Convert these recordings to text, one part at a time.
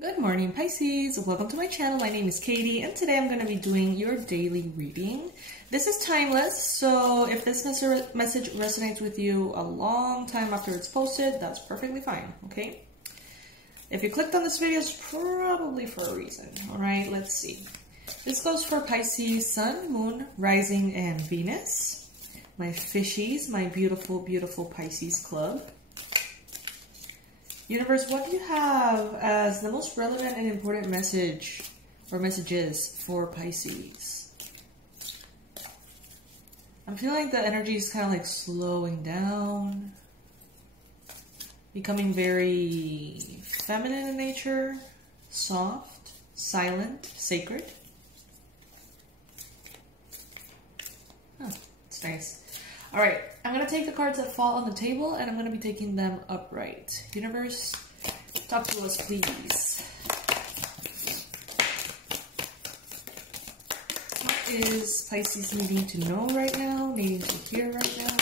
Good morning, Pisces. Welcome to my channel. My name is Katie, and today I'm going to be doing your daily reading. This is timeless, so if this message resonates with you a long time after it's posted, that's perfectly fine, okay? If you clicked on this video, it's probably for a reason. All right, let's see. This goes for Pisces, Sun, Moon, Rising, and Venus. My fishies, my beautiful, beautiful Pisces club. Universe, what do you have as the most relevant and important message or messages for Pisces? I'm feeling like the energy is kind of like slowing down, becoming very feminine in nature, soft, silent, sacred. Huh, it's nice. All right, I'm going to take the cards that fall on the table and I'm going to be taking them upright. Universe, talk to us, please. What is Pisces needing to know right now, needing to hear right now?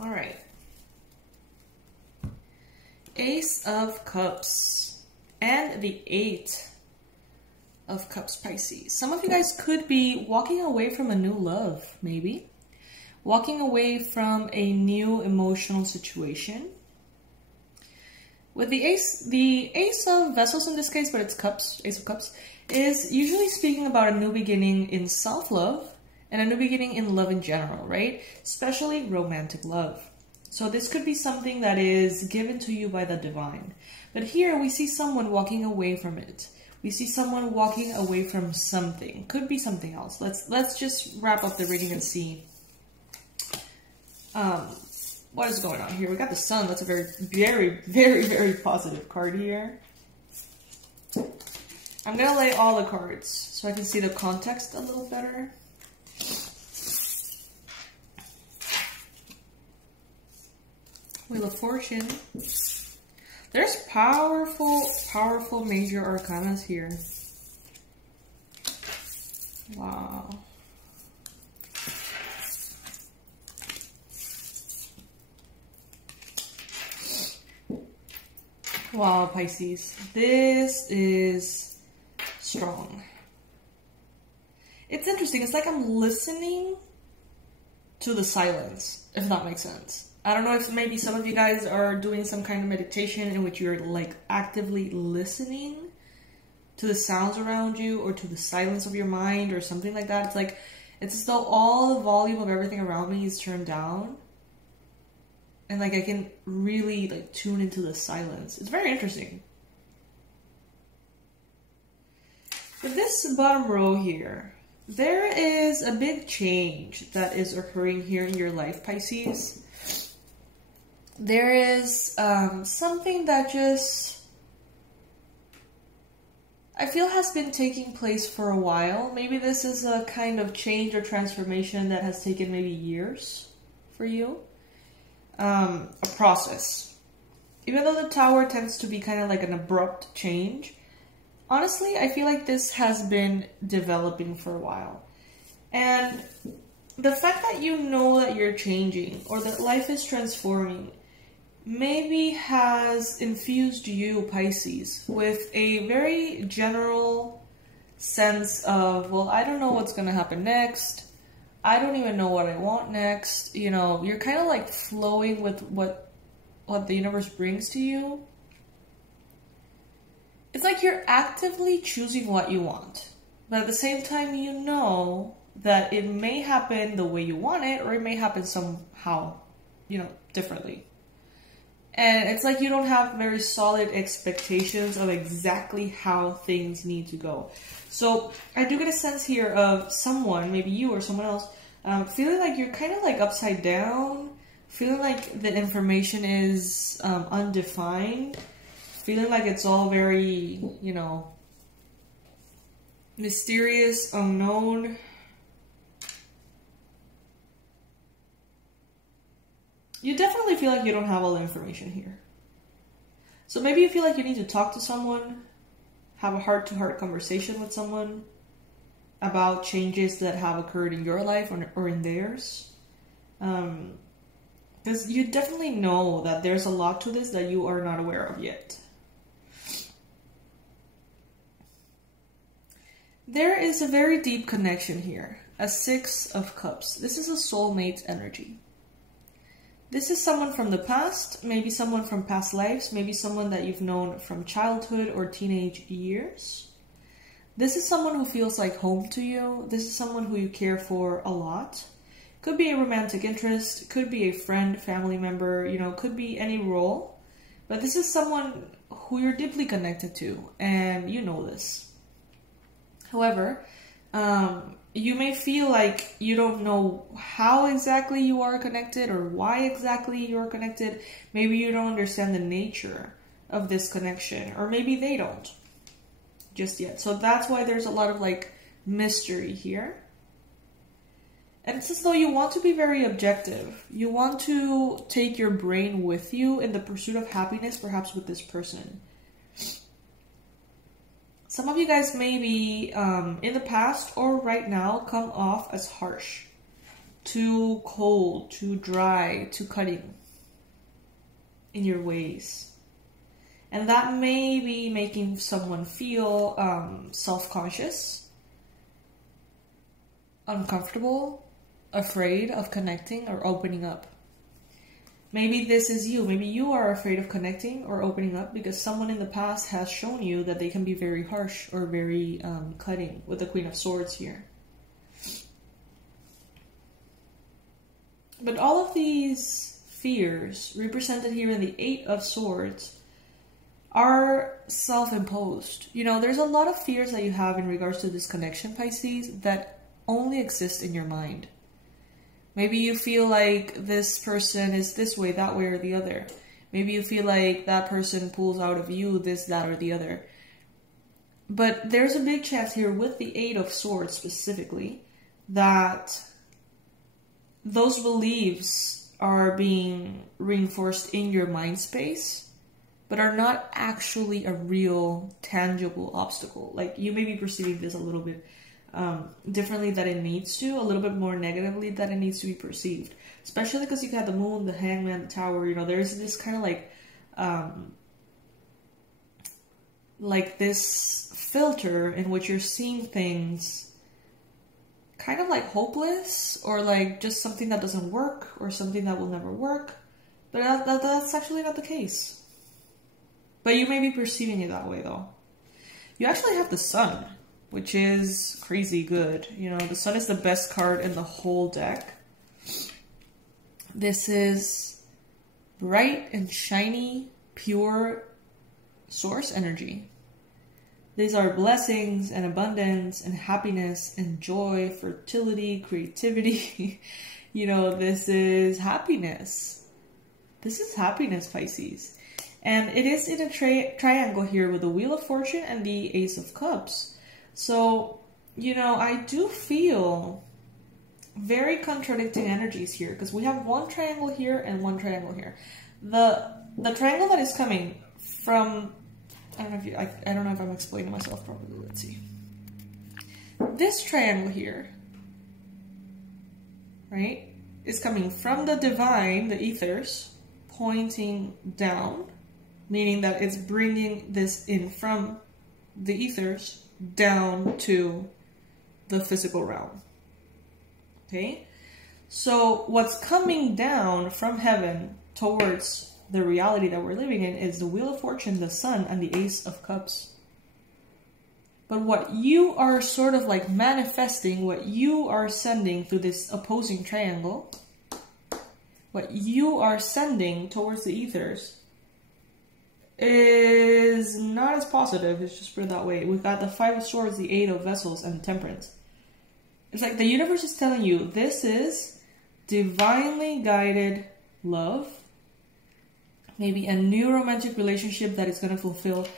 All right. Ace of Cups and the 8 of Cups, Pisces. Some of you guys could be walking away from a new love, maybe. Walking away from a new emotional situation. With the Ace of Vessels in this case, but it's Cups, Ace of Cups, is usually speaking about a new beginning in self-love and a new beginning in love in general, right? Especially romantic love. So this could be something that is given to you by the divine. But here we see someone walking away from it. We see someone walking away from something. Could be something else. Let's just wrap up the reading and see what is going on here. We got the Sun. That's a very positive card here. I'm gonna lay all the cards so I can see the context a little better. Wheel of Fortune. There's powerful major arcanas here. Wow. Wow, Pisces. This is strong. It's interesting. It's like I'm listening to the silence, if that makes sense. I don't know if maybe some of you guys are doing some kind of meditation in which you're like actively listening to the sounds around you or to the silence of your mind or something like that. It's like, it's as though all the volume of everything around me is turned down. And like I can really like tune into the silence. It's very interesting. With this bottom row here, there is a big change that is occurring here in your life, Pisces. There is something that just, I feel has been taking place for a while. Maybe this is a kind of change or transformation that has taken maybe years for you. A process. Even though the Tower tends to be kind of like an abrupt change, honestly, I feel like this has been developing for a while. And the fact that you know that you're changing or that life is transforming maybe has infused you, Pisces, with a very general sense of, well, I don't know what's going to happen next. I don't even know what I want next. You know, you're kind of like flowing with what the universe brings to you. It's like you're actively choosing what you want. But at the same time, you know that it may happen the way you want it, or it may happen somehow, you know, differently. And it's like you don't have very solid expectations of exactly how things need to go. So I do get a sense here of someone, maybe you or someone else, feeling like you're kind of like upside down, feeling like the information is undefined, feeling like it's all very, you know, mysterious, unknown. You definitely feel like you don't have all the information here. So maybe you feel like you need to talk to someone, have a heart-to-heart conversation with someone about changes that have occurred in your life or in theirs. Because you definitely know that there's a lot to this that you are not aware of yet. There is a very deep connection here. A 6 of Cups. This is a soulmate energy. This is someone from the past, maybe someone from past lives, maybe someone that you've known from childhood or teenage years. This is someone who feels like home to you. This is someone who you care for a lot. Could be a romantic interest, could be a friend, family member, you know, could be any role. But this is someone who you're deeply connected to, and you know this. However, you may feel like you don't know how exactly you are connected or why exactly you are connected. Maybe you don't understand the nature of this connection, or maybe they don't just yet. So that's why there's a lot of like mystery here. And it's as though you want to be very objective. You want to take your brain with you in the pursuit of happiness, perhaps with this person. Some of you guys may be, in the past or right now, come off as harsh, too cold, too dry, too cutting in your ways. And that may be making someone feel self-conscious, uncomfortable, afraid of connecting or opening up. Maybe this is you. Maybe you are afraid of connecting or opening up because someone in the past has shown you that they can be very harsh or very cutting, with the Queen of Swords here. But all of these fears, represented here in the 8 of Swords, are self-imposed. You know, there's a lot of fears that you have in regards to this connection, Pisces, that only exist in your mind. Maybe you feel like this person is this way, that way, or the other. Maybe you feel like that person pulls out of you this, that, or the other. But there's a big chance here with the 8 of Swords specifically that those beliefs are being reinforced in your mind space, but are not actually a real, tangible obstacle. Like, you may be perceiving this a little bit differently than it needs to, a little bit more negatively than it needs to be perceived. Especially because you got the Moon, the Hangman, the Tower, you know, there's this kind of like this filter in which you're seeing things kind of like hopeless, or like just something that doesn't work, or something that will never work. But that's actually not the case. But you may be perceiving it that way though. You actually have the Sun, which is crazy good. You know, the Sun is the best card in the whole deck. This is bright and shiny, pure source energy. These are blessings and abundance and happiness and joy, fertility, creativity. You know, this is happiness. This is happiness, Pisces. And it is in a triangle here with the Wheel of Fortune and the Ace of Cups. So, you know, I do feel very contradicting energies here, because we have one triangle here and one triangle here. The triangle that is coming from, I don't know if I'm explaining myself properly. Let's see. This triangle here, right, is coming from the divine, the ethers, pointing down, meaning that it's bringing this in from the ethers down to the physical realm. Okay? So what's coming down from heaven towards the reality that we're living in is the Wheel of Fortune, the Sun, and the Ace of Cups. But what you are sort of like manifesting, what you are sending through this opposing triangle, what you are sending towards the ethers, is not as positive. It's just put it that way. We've got the 5 of Swords, the 8 of Vessels, and Temperance. It's like the universe is telling you this is divinely guided love. Maybe a new romantic relationship that is going to fulfill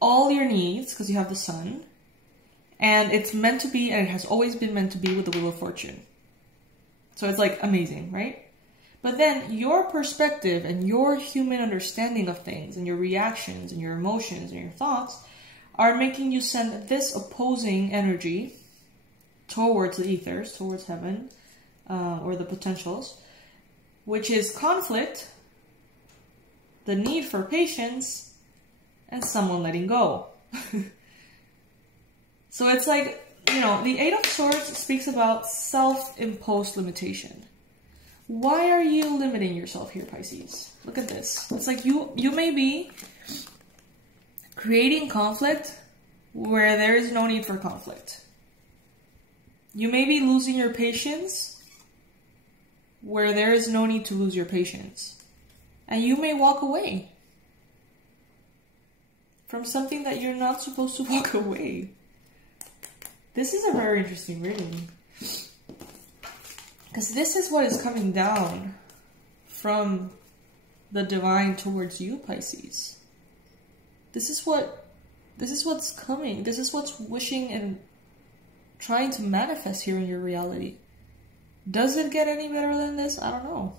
all your needs because you have the Sun. And it's meant to be, and it has always been meant to be, with the Wheel of Fortune. So it's like amazing, right? But then your perspective and your human understanding of things and your reactions and your emotions and your thoughts are making you send this opposing energy towards the ethers, towards heaven, or the potentials. which is conflict, the need for patience, and someone letting go. So it's like, you know, the Eight of Swords speaks about self-imposed limitation. Why are you limiting yourself here, Pisces? Look at this. It's like you may be creating conflict where there is no need for conflict. You may be losing your patience where there is no need to lose your patience. And you may walk away from something that you're not supposed to walk away. This is a very interesting reading. Because this is what is coming down from the divine towards you, Pisces. This is what's coming. This is what's wishing and trying to manifest here in your reality. Does it get any better than this? I don't know.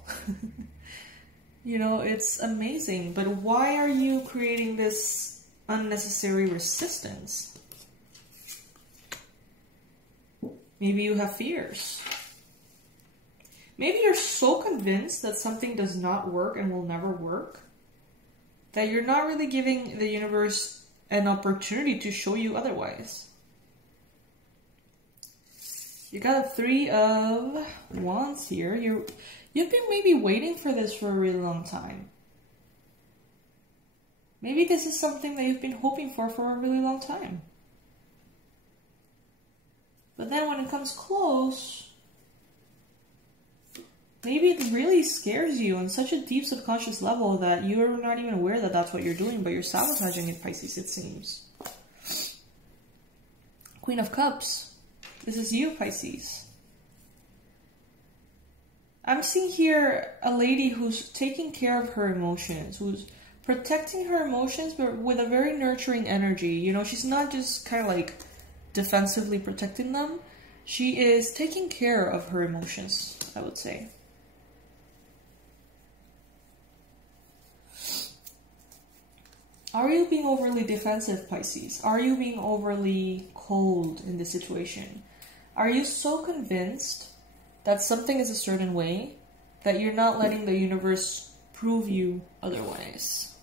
You know, it's amazing. But why are you creating this unnecessary resistance? Maybe you have fears. Maybe you're so convinced that something does not work and will never work that you're not really giving the universe an opportunity to show you otherwise. You got a Three of Wands here. You've been maybe waiting for this for a really long time. Maybe this is something that you've been hoping for a really long time. But then when it comes close, maybe it really scares you on such a deep subconscious level that you're not even aware that that's what you're doing, but you're sabotaging it, Pisces, it seems. Queen of Cups. This is you, Pisces. I'm seeing here a lady who's taking care of her emotions, who's protecting her emotions, but with a very nurturing energy. You know, she's not just kind of like defensively protecting them. She is taking care of her emotions, I would say. Are you being overly defensive, Pisces? Are you being overly cold in this situation? Are you so convinced that something is a certain way that you're not letting the universe prove you otherwise?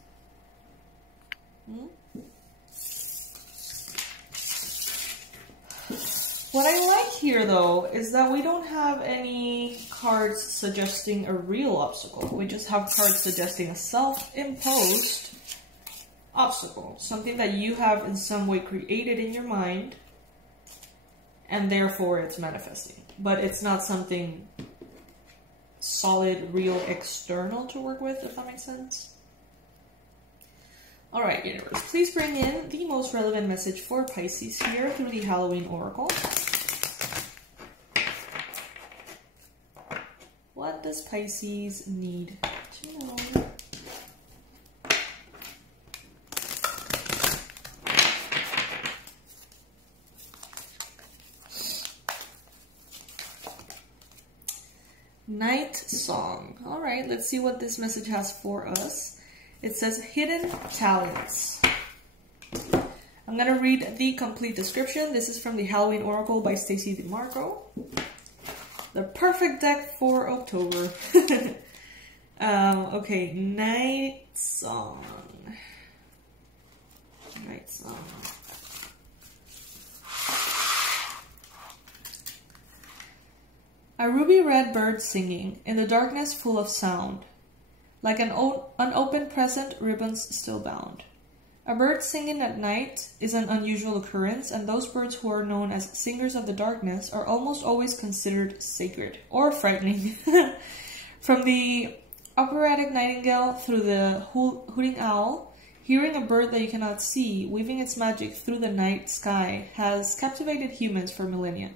What I like here, though, is that we don't have any cards suggesting a real obstacle. We just have cards suggesting a self-imposed obstacle. Something that you have in some way created in your mind, and therefore it's manifesting. But it's not something solid, real, external to work with, if that makes sense. Alright, universe, please bring in the most relevant message for Pisces here through the Halloween Oracle. What does Pisces need to know? Night Song. Alright, let's see what this message has for us. It says hidden talents. I'm going to read the complete description. This is from the Halloween Oracle by Stacey DeMarco. The perfect deck for October. Okay, Night Song. Night Song. A ruby red bird singing in the darkness full of sound. Like an unopened present, ribbons still bound. A bird singing at night is an unusual occurrence, and those birds who are known as singers of the darkness are almost always considered sacred or frightening. From the operatic nightingale through the hooting owl, hearing a bird that you cannot see, weaving its magic through the night sky, has captivated humans for millennia.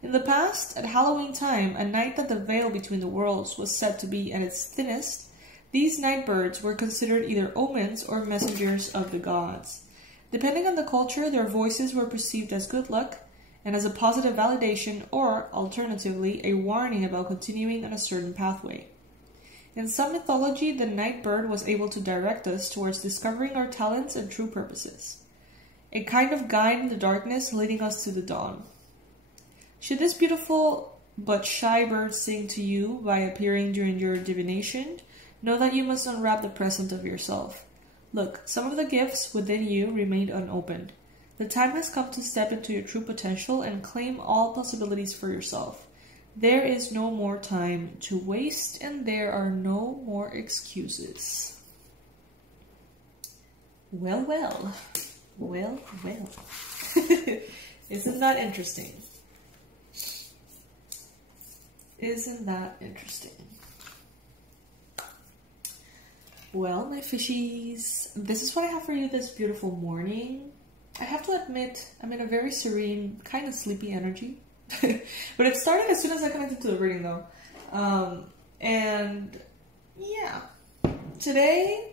In the past, at Halloween time, a night that the veil between the worlds was said to be at its thinnest, these night birds were considered either omens or messengers of the gods. Depending on the culture, their voices were perceived as good luck and as a positive validation or, alternatively, a warning about continuing on a certain pathway. In some mythology, the night bird was able to direct us towards discovering our talents and true purposes, a kind of guide in the darkness leading us to the dawn. Should this beautiful but shy birds sing to you by appearing during your divination, know that you must unwrap the present of yourself. Look, some of the gifts within you remained unopened. The time has come to step into your true potential and claim all possibilities for yourself. There is no more time to waste, and there are no more excuses. Well, well. Well, well. Isn't that interesting? Isn't that interesting? Well, my fishies, this is what I have for you this beautiful morning. I have to admit, I'm in a very serene, kind of sleepy energy. But it started as soon as I connected to the reading though. And yeah, today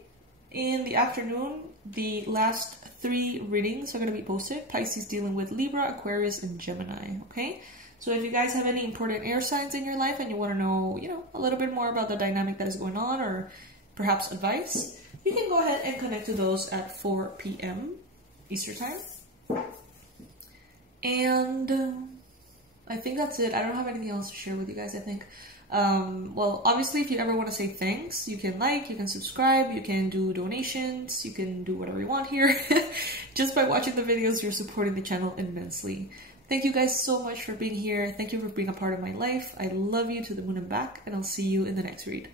in the afternoon, the last 3 readings are going to be posted. Pisces dealing with Libra, Aquarius, and Gemini, okay? So if you guys have any important air signs in your life and you want to know, you know, a little bit more about the dynamic that is going on or perhaps advice, you can go ahead and connect to those at 4 p.m. Eastern Time. And I think that's it. I don't have anything else to share with you guys, I think. Well, obviously, if you ever want to say thanks, you can like, you can subscribe, you can do donations, you can do whatever you want here. Just by watching the videos, you're supporting the channel immensely. Thank you guys so much for being here. Thank you for being a part of my life. I love you to the moon and back, and I'll see you in the next read.